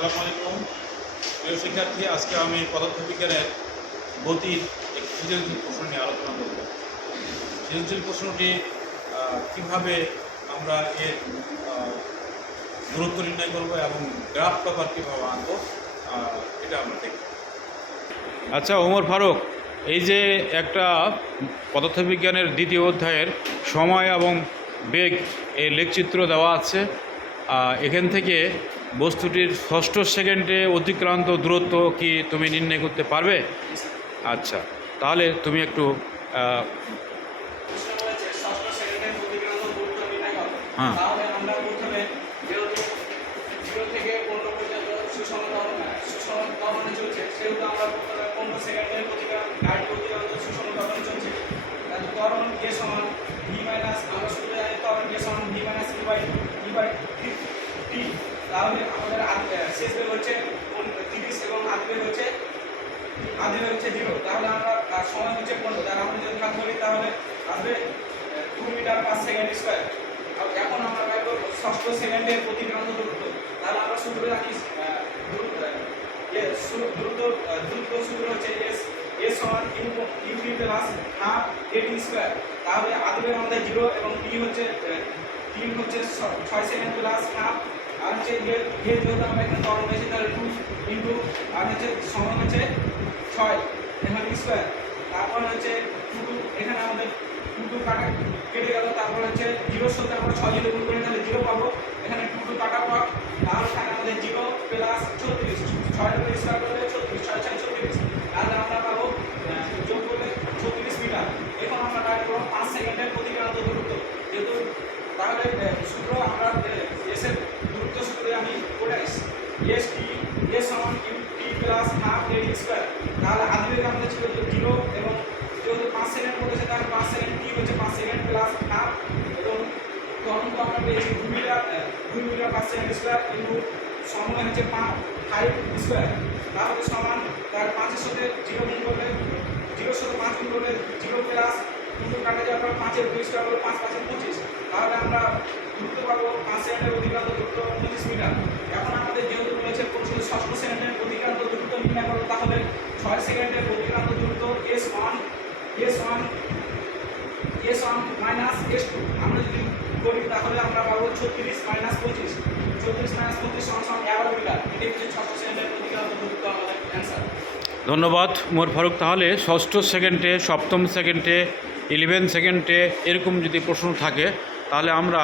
আসসালামু আলাইকুম। প্রিয় শিক্ষার্থী, আজকে আমি পদার্থ বিজ্ঞানের গতির একটি সৃজনশীল প্রশ্ন নিয়ে আলোচনা করব। সৃজনশীল প্রশ্নটি কীভাবে আমরা এর গুরুত্ব নির্ণয় করব এবং গ্রাফ পেপার কীভাবে আনব এটা আমরা দেখব। আচ্ছা ওমর ফারুক, এই যে একটা পদার্থবিজ্ঞানের দ্বিতীয় অধ্যায়ের সময় এবং বেগ এই লেখচিত্র দেওয়া আছে এখান থেকে বস্তুটির ষষ্ঠ সেকেন্ডে অতিক্রান্ত দূরত্ব কি তুমি নির্ণয় করতে পারবে আচ্ছা তাহলে তুমি একটু সেকেন্ডের। হ্যাঁ। তাহলে আমরা প্রথমে যেহেতু জিরো থেকে পনেরো পর্যন্ত সুষম দহন সুষম দহনে চলছে সেহেতু আমরা প্রথমে পনেরো সেকেন্ডের প্রতিক্রান্ত গাড়ি প্রতিক্রান্ত সুষম দহনে চলছে তাহলে ত্বরণ কে সমান ভি মাইনাস আমরা শুরু জানি ত্বরণ কে সমান v minus e by e by t তাহলে আমাদের শেষ বেগ হচ্ছে তিরিশ এবং আদি বেগ হচ্ছে আদি বেগ হচ্ছে জিরো। তাহলে আমরা সময় হচ্ছে পনেরো। তাহলে আমরা যদি ভাগ করি, তাহলে আসবে two metre per second square. এখন আমরা পাইব ষষ্ঠ সেকেন্ডের প্রতিক্রান্ত দূরত্ব। তাহলে আমরা সূত্র রাখি দ্রুত দ্রুত সূত্র হচ্ছে এস এস সমান u u plus half a t square. তাহলে আদিবের আমাদের জিরো এবং টি হচ্ছে টি হচ্ছে ছয় সেকেন্ড প্লাস হাফ আর হচ্ছে ইয়ে ইয়ে যেহেতু আমরা এখানে তরল রয়েছে, তাহলে টু ইন্টু আর হচ্ছে সময় হচ্ছে ছয় এখানে স্কোয়ার তারপর হচ্ছে টু এখানে আমাদের টু টু কাটা কেটে গেল, তারপর হচ্ছে জিরোর সাথে আমরা ছয় জিরো গুণ করি তাহলে জিরো পাবো। এখানে টু টু কাটা পর তাহলে থাকে আমাদের জিরো প্লাস ছত্রিশ ছয় স্কোয়ার করলে ছত্রিশ ছয় ছয় ছত্রিশ তাহলে আমরা পাবো আহ, যোগ করলে ছত্রিশ মিটার এখন আমরা কাট করব পাঁচ সেকেন্ডের প্রতিক্রান্ত দূরত্ব যেহেতু তাহলে আহ, সূত্র আমরা এসের দূরত্ব সূত্রে আমি করে আসছি এস টি এস সমান q t plus half a square তাহলে আদিবেগ আমাদের ছিল? জিরো এবং যেহেতু পাঁচ সেকেন্ড বলেছে তাহলে পাঁচ সেকেন্ড টি হচ্ছে? পাঁচ সেকেন্ড প্লাস হাফ এবং তখন তো আমরা পেয়েছি দুই মিটার দুই মিটার পাঁচ সেকেন্ড স্কোয়ার কিন্তু সময় হচ্ছে পাঁচ ফাইভ স্কোয়ার তাহলে সমান, তার পাঁচের সাথে জিরো গুণ করলে জিরোর সাথে পাঁচ গুণ করলে জিরো প্লাস দুটো কাটা যাওয়ার পাঁচের দুই স্কোয়ার করলে পাঁচ, পাঁচের পঁচিশ। তাহলে আমরা দ্রুত পাবো পাঁচ সেকেন্ডের তাহলে ছয় সেকেন্ডের অধিকান্ত দ্রুত। S one s one s one minus s two আমরা যদি করি, তাহলে আমরা পাবো ছত্রিশ মাইনাস পঁচিশ। ছত্রিশ মাইনাস পঁচিশ সমান সমান এগারো মিটার। এটি হচ্ছে ষষ্ঠ সেকেন্ডের অধিকান্ত দ্রুত আমাদের অ্যান্সার ধন্যবাদ, মোর ফারুক। তাহলে ষষ্ঠ সেকেন্ডে, সপ্তম সেকেন্ডে ইলেভেন সেকেন্ডে এরকম যদি প্রশ্ন থাকে, তাহলে আমরা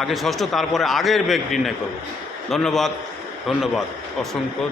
আগে ষষ্ঠ, তারপরে আগের বেগ নির্ণয় করব। ধন্যবাদ ধন্যবাদ। অসংখ্য